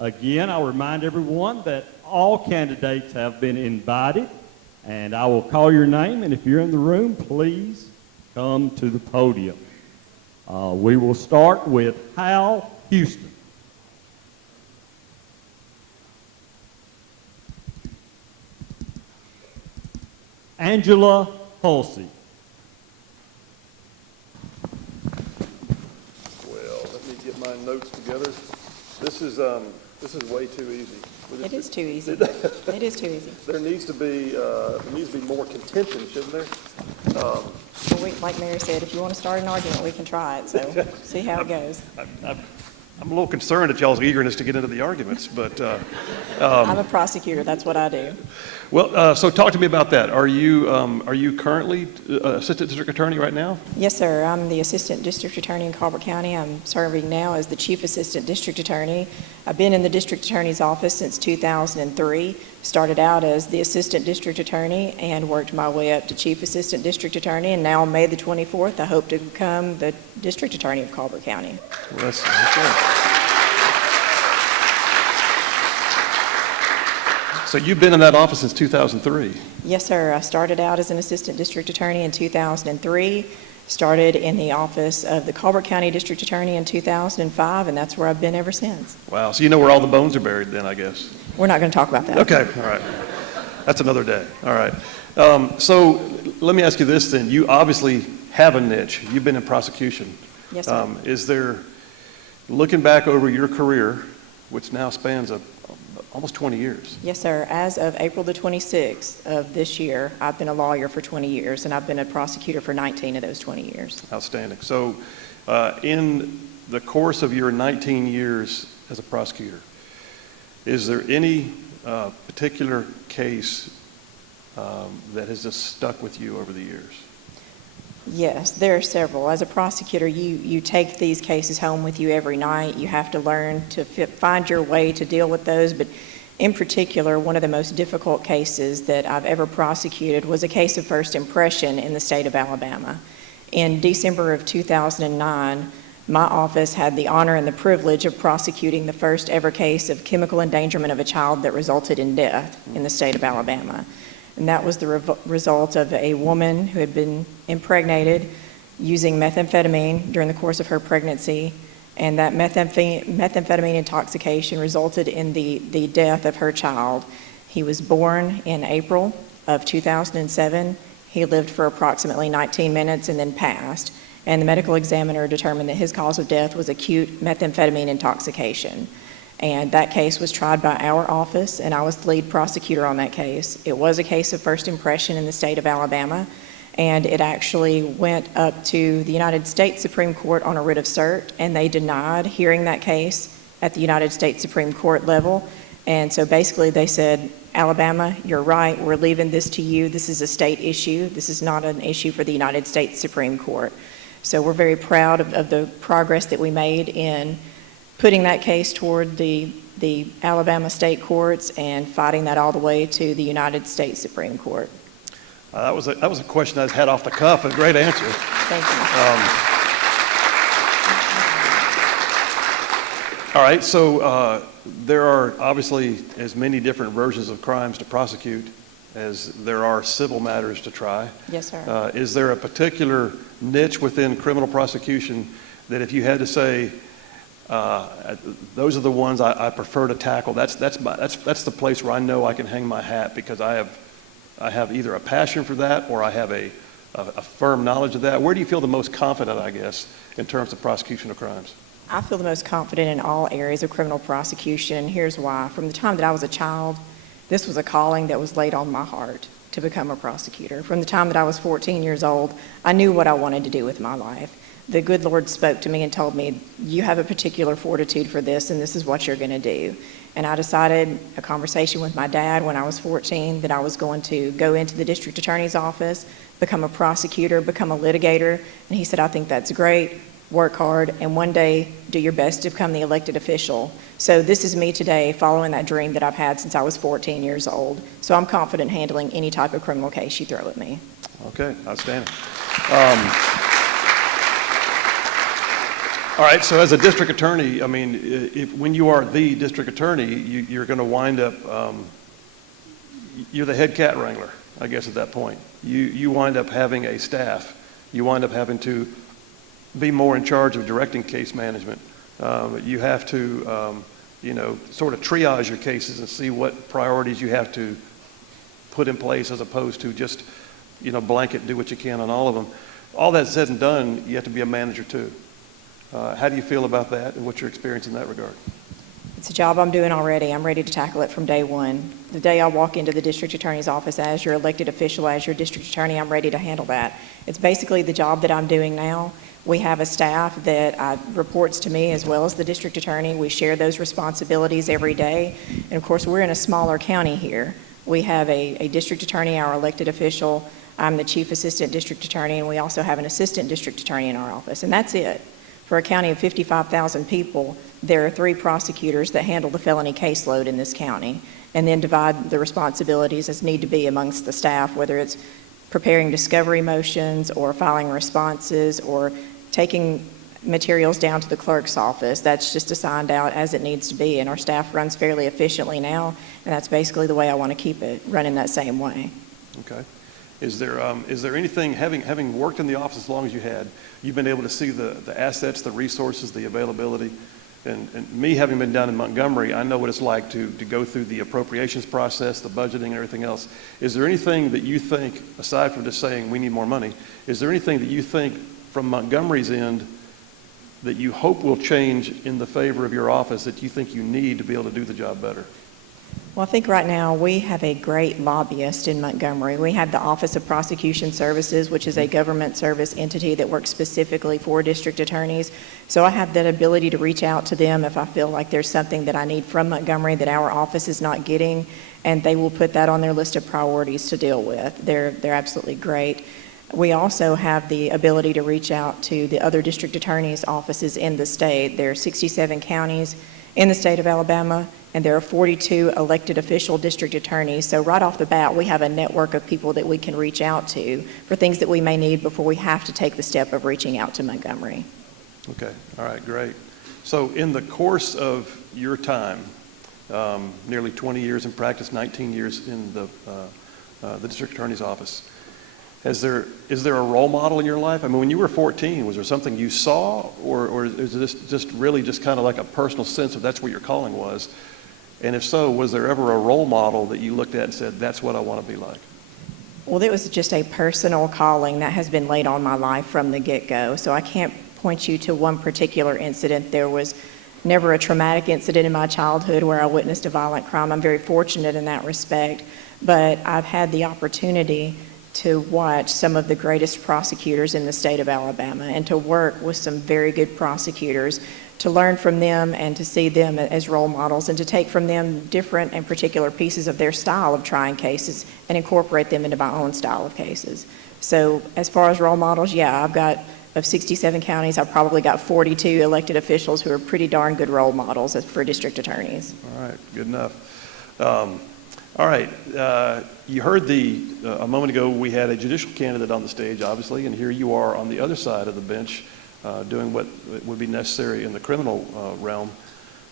Again, I'll remind everyone that all candidates have been invited, and I will call your name, and if you're in the room, please come to the podium. We will start with Hal Houston. Angela Hulsey. Well, let me get my notes together. This is way too easy. It is too easy. It is too easy. There needs to be more contention, shouldn't there? Well, like Mary said, if you want to start an argument, we can try it. So see how it goes. I'm a little concerned at y'all's eagerness to get into the arguments, but I'm a prosecutor. That's what I do. well, so talk to me about that. Are you currently assistant district attorney right now? Yes, sir. I'm the assistant district attorney in Colbert County. I'm serving now as the chief assistant district attorney. I've been in the district attorney's office since 2003. Started out as the assistant district attorney and worked my way up to chief assistant district attorney. And now on May the 24th, I hope to become the district attorney of Colbert County. Well, that's good. So you've been in that office since 2003? Yes, sir. I started out as an assistant district attorney in 2003, started in the office of the Colbert County District Attorney in 2005, and that's where I've been ever since. Wow, so you know where all the bones are buried then, I guess? We're not going to talk about that. Okay, all right. That's another day. All right. So let me ask you this then. You obviously have a niche. You've been in prosecution. Yes, sir. Is there, looking back over your career, which now spans almost 20 years. Yes, sir. As of April the 26th of this year, I've been a lawyer for 20 years, and I've been a prosecutor for 19 of those 20 years. Outstanding. So in the course of your 19 years as a prosecutor, is there any particular case that has just stuck with you over the years? Yes, there are several. As a prosecutor, you take these cases home with you every night. You have to learn to find your way to deal with those. But in particular, one of the most difficult cases that I've ever prosecuted was a case of first impression in the state of Alabama. In December of 2009, my office had the honor and the privilege of prosecuting the first ever case of chemical endangerment of a child that resulted in death in the state of Alabama. And that was the result of a woman who had been impregnated using methamphetamine during the course of her pregnancy, and that methamphetamine intoxication resulted in the death of her child. He was born in April of 2007. He lived for approximately 19 minutes and then passed, and the medical examiner determined that his cause of death was acute methamphetamine intoxication. And that case was tried by our office, and I was the lead prosecutor on that case. It was a case of first impression in the state of Alabama, and it actually went up to the United States Supreme Court on a writ of cert, and they denied hearing that case at the United States Supreme Court level. And so basically they said, Alabama, you're right, we're leaving this to you. This is a state issue. This is not an issue for the United States Supreme Court. So we're very proud of the progress that we made in putting that case toward the Alabama state courts and fighting that all the way to the United States Supreme Court. That was a question I just had off the cuff. A great answer. Thank you. All right, so there are obviously as many different versions of crimes to prosecute as there are civil matters to try. Yes, sir. Is there a particular niche within criminal prosecution that if you had to say, those are the ones I prefer to tackle. That's the place where I know I can hang my hat because I have either a passion for that or I have a firm knowledge of that. Where do you feel the most confident, I guess, in terms of prosecution of crimes? I feel the most confident in all areas of criminal prosecution. Here's why. From the time that I was a child, this was a calling that was laid on my heart to become a prosecutor. From the time that I was 14 years old, I knew what I wanted to do with my life. The good Lord spoke to me and told me, you have a particular fortitude for this, and this is what you're going to do. And I decided, a conversation with my dad when I was 14, that I was going to go into the district attorney's office, become a prosecutor, become a litigator. And he said, I think that's great. Work hard, and one day do your best to become the elected official. So this is me today following that dream that I've had since I was 14 years old. So I'm confident handling any type of criminal case you throw at me. Okay, outstanding. All right, so as a district attorney, I mean, when you are the district attorney, you're going to wind up, you're the head cat wrangler, I guess, at that point. You wind up having a staff. You wind up having to be more in charge of directing case management. You have to, sort of triage your cases and see what priorities you have to put in place as opposed to just, blanket do what you can on all of them. All that said and done, you have to be a manager too. How do you feel about that, and what's your experience in that regard? It's a job I'm doing already. I'm ready to tackle it from day one. The day I walk into the district attorney's office as your elected official, as your district attorney, I'm ready to handle that. It's basically the job that I'm doing now. We have a staff that reports to me as well as the district attorney. We share those responsibilities every day. And of course, we're in a smaller county here. We have a district attorney, our elected official. I'm the chief assistant district attorney, and we also have an assistant district attorney in our office, and that's it. For a county of 55,000 people, there are 3 prosecutors that handle the felony caseload in this county, and then divide the responsibilities as need to be amongst the staff, whether it's preparing discovery motions or filing responses or taking materials down to the clerk's office. That's just assigned out as it needs to be, and our staff runs fairly efficiently now, and that's basically the way I want to keep it, running that same way. Okay. Is there anything, having worked in the office as long as you had, you've been able to see the assets, the resources, the availability, and me having been down in Montgomery, I know what it's like to go through the appropriations process, the budgeting and everything else. Is there anything that you think, aside from just saying we need more money, is there anything that you think from Montgomery's end that you hope will change in the favor of your office that you think you need to be able to do the job better? Well, I think right now we have a great lobbyist in Montgomery. We have the Office of Prosecution Services, which is a government service entity that works specifically for district attorneys. So I have that ability to reach out to them if I feel like there's something that I need from Montgomery that our office is not getting, and they will put that on their list of priorities to deal with. They're absolutely great. We also have the ability to reach out to the other district attorneys' offices in the state. There are 67 counties in the state of Alabama, and there are 42 elected official district attorneys. So right off the bat, we have a network of people that we can reach out to for things that we may need before we have to take the step of reaching out to Montgomery. Okay, all right, great. So in the course of your time, nearly 20 years in practice, 19 years in the district attorney's office, is there a role model in your life? I mean, when you were 14, was there something you saw, or is this just really just kind of like a personal sense of that's what your calling was? And if so, was there ever a role model that you looked at and said, that's what I want to be like? Well, it was just a personal calling that has been laid on my life from the get-go. So I can't point you to one particular incident. There was never a traumatic incident in my childhood where I witnessed a violent crime. I'm very fortunate in that respect. But I've had the opportunity to watch some of the greatest prosecutors in the state of Alabama and to work with some very good prosecutors, to learn from them and to see them as role models and to take from them different and particular pieces of their style of trying cases and incorporate them into my own style of cases. So as far as role models, yeah, I've got, of 67 counties, I've probably got 42 elected officials who are pretty darn good role models for district attorneys. All right, good enough. All right, you heard a moment ago we had a judicial candidate on the stage, obviously, and here you are on the other side of the bench doing what would be necessary in the criminal realm.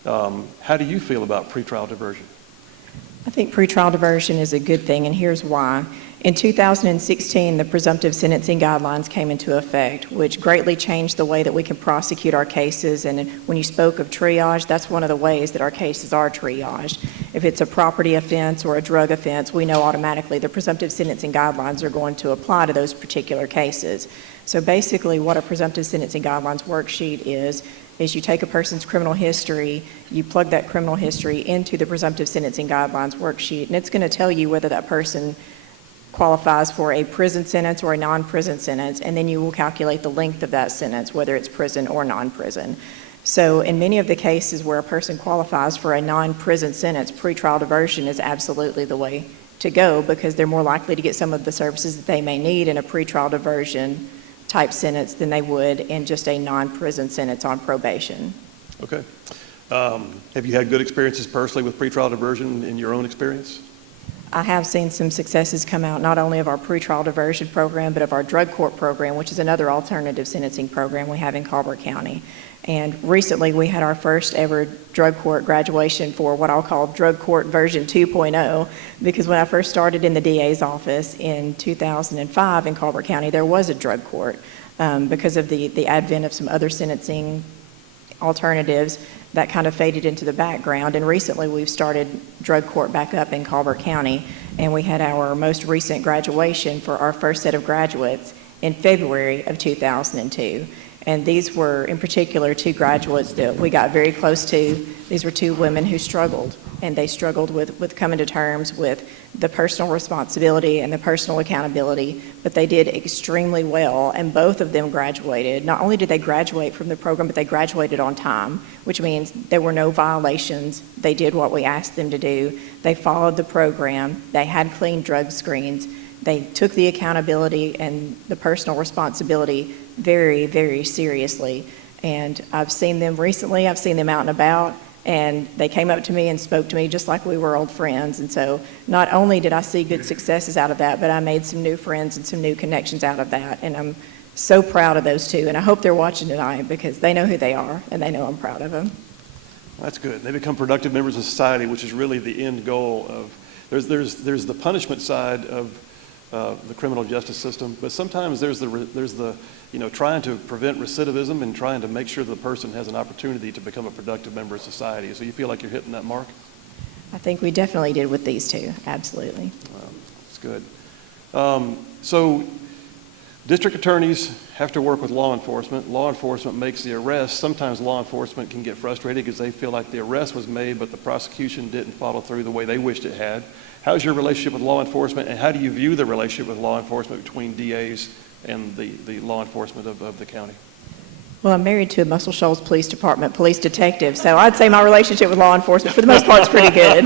How do you feel about pretrial diversion? I think pretrial diversion is a good thing, and here's why. In 2016, the presumptive sentencing guidelines came into effect, which greatly changed the way that we can prosecute our cases. And when you spoke of triage, that's one of the ways that our cases are triaged. If it's a property offense or a drug offense, we know automatically the presumptive sentencing guidelines are going to apply to those particular cases. So basically what a presumptive sentencing guidelines worksheet is you take a person's criminal history, you plug that criminal history into the presumptive sentencing guidelines worksheet, and it's going to tell you whether that person qualifies for a prison sentence or a non-prison sentence, and then you will calculate the length of that sentence, whether it's prison or non-prison. So in many of the cases where a person qualifies for a non-prison sentence, pretrial diversion is absolutely the way to go because they're more likely to get some of the services that they may need in a pretrial diversion type sentence than they would in just a non-prison sentence on probation. Okay. Have you had good experiences personally with pretrial diversion in your own experience? I have seen some successes come out, not only of our pretrial diversion program, but of our drug court program, which is another alternative sentencing program we have in Colbert County. And recently, we had our first ever drug court graduation for what I'll call drug court version 2.0, because when I first started in the DA's office in 2005 in Colbert County, there was a drug court because of the advent of some other sentencing alternatives that kind of faded into the background. And recently, we've started drug court back up in Colbert County, and we had our most recent graduation for our first set of graduates in February of 2002. And these were, in particular, two graduates that we got very close to. These were two women who struggled, and they struggled with coming to terms with the personal responsibility and the personal accountability, but they did extremely well, and both of them graduated. Not only did they graduate from the program, but they graduated on time, which means there were no violations. They did what we asked them to do. They followed the program. They had clean drug screens. They took the accountability and the personal responsibility very, very seriously. And I've seen them recently. I've seen them out and about, and they came up to me and spoke to me just like we were old friends. And so not only did I see good successes out of that, but I made some new friends and some new connections out of that. And I'm so proud of those two. And I hope they're watching tonight because they know who they are, and they know I'm proud of them. That's good. They become productive members of society, which is really the end goal of, there's the punishment side of the criminal justice system, but sometimes there's the trying to prevent recidivism and trying to make sure the person has an opportunity to become a productive member of society. So you feel like you're hitting that mark? I think we definitely did with these two, absolutely. That's good. So district attorneys have to work with law enforcement. Law enforcement makes the arrest. Sometimes law enforcement can get frustrated because they feel like the arrest was made, but the prosecution didn't follow through the way they wished it had. How's your relationship with law enforcement, and how do you view the relationship with law enforcement between DAs and the law enforcement of the county? Well, I'm married to a Muscle Shoals Police Department police detective, so I'd say my relationship with law enforcement, for the most part, is pretty good.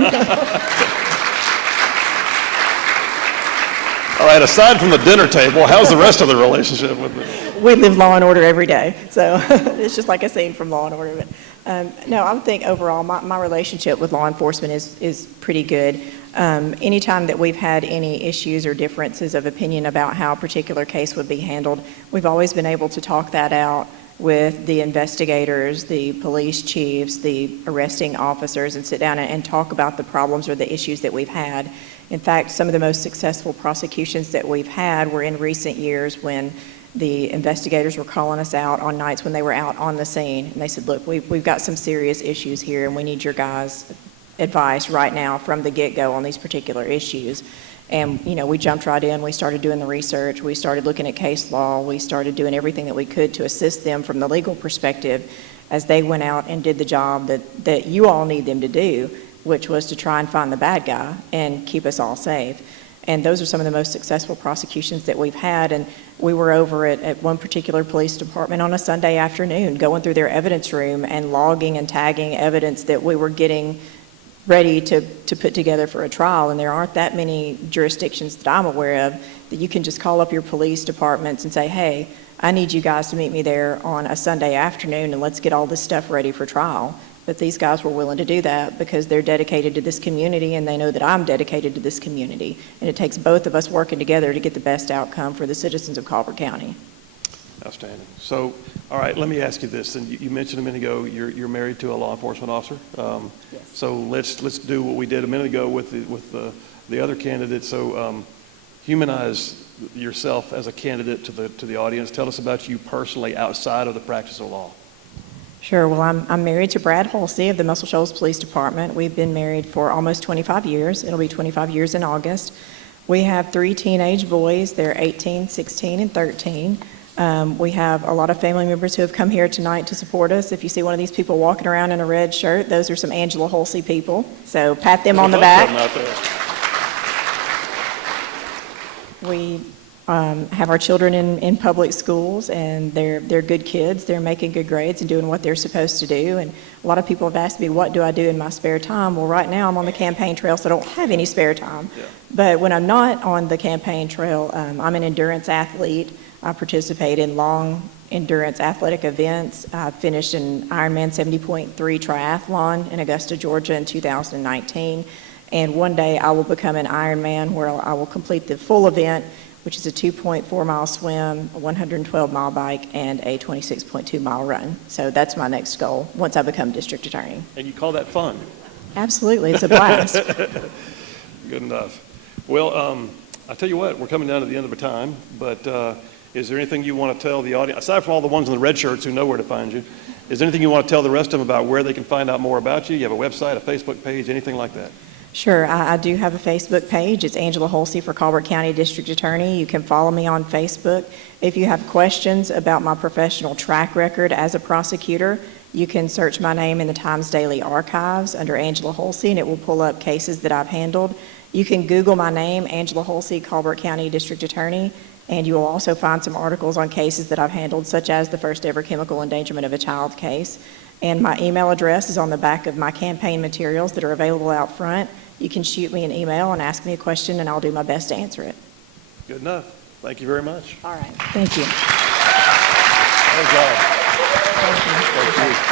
All right, aside from the dinner table, how's the rest of the relationship with them? We live law and order every day, so it's just like a scene from Law and Order. But no, I would think overall my relationship with law enforcement is pretty good. Anytime that we've had any issues or differences of opinion about how a particular case would be handled, we've always been able to talk that out with the investigators, the police chiefs, the arresting officers, and sit down and talk about the problems or the issues that we've had. In fact, some of the most successful prosecutions that we've had were in recent years when the investigators were calling us out on nights when they were out on the scene. And they said, look, we've got some serious issues here, and we need your guys' advice right now from the get-go on these particular issues. And, we jumped right in. We started doing the research. We started looking at case law. We started doing everything that we could to assist them from the legal perspective as they went out and did the job that you all need them to do, which was to try and find the bad guy and keep us all safe. And those are some of the most successful prosecutions that we've had. And we were over at one particular police department on a Sunday afternoon, going through their evidence room and logging and tagging evidence that we were getting ready to put together for a trial. And there aren't that many jurisdictions that I'm aware of that you can just call up your police departments and say, hey, I need you guys to meet me there on a Sunday afternoon and let's get all this stuff ready for trial. But these guys were willing to do that because they're dedicated to this community, and they know that I'm dedicated to this community. And it takes both of us working together to get the best outcome for the citizens of Colbert County. Outstanding. So, all right, let me ask you this. And you mentioned a minute ago you're married to a law enforcement officer. Yes. So let's do what we did a minute ago with the other candidate. So humanize yourself as a candidate to the audience. Tell us about you personally outside of the practice of law. Sure. Well, I'm married to Brad Hulsey of the Muscle Shoals Police Department. We've been married for almost 25 years. It'll be 25 years in August. We have 3 teenage boys. They're 18, 16, and 13. We have a lot of family members who have come here tonight to support us. If you see one of these people walking around in a red shirt, those are some Angela Hulsey people. So pat them on the back. We have our children in public schools, and they're good kids. They're making good grades and doing what they're supposed to do. And a lot of people have asked me, what do I do in my spare time? Well, right now I'm on the campaign trail, so I don't have any spare time. Yeah. But when I'm not on the campaign trail, I'm an endurance athlete. I participate in long endurance athletic events. I finished an Ironman 70.3 triathlon in Augusta, Georgia in 2019. And one day I will become an Ironman where I will complete the full event, which is a 2.4-mile swim, a 112-mile bike, and a 26.2-mile run. So that's my next goal once I become district attorney. And you call that fun? Absolutely, it's a blast. Good enough. Well, I tell you what, we're coming down to the end of our time, but is there anything you want to tell the audience, aside from all the ones in the red shirts who know where to find you, is there anything you want to tell the rest of them about where they can find out more about you? You have a website, a Facebook page, anything like that? Sure, I do have a Facebook page. It's Angela Hulsey for Colbert County District Attorney. You can follow me on Facebook. If you have questions about my professional track record as a prosecutor, you can search my name in the Times Daily archives under Angela Hulsey, and it will pull up cases that I've handled. You can Google my name, Angela Hulsey, Colbert County District Attorney, and you will also find some articles on cases that I've handled, such as the first ever chemical endangerment of a child case. And my email address is on the back of my campaign materials that are available out front. You can shoot me an email and ask me a question, and I'll do my best to answer it. Good enough. Thank you very much. All right. Thank you. Good job. Thank you. Thank you.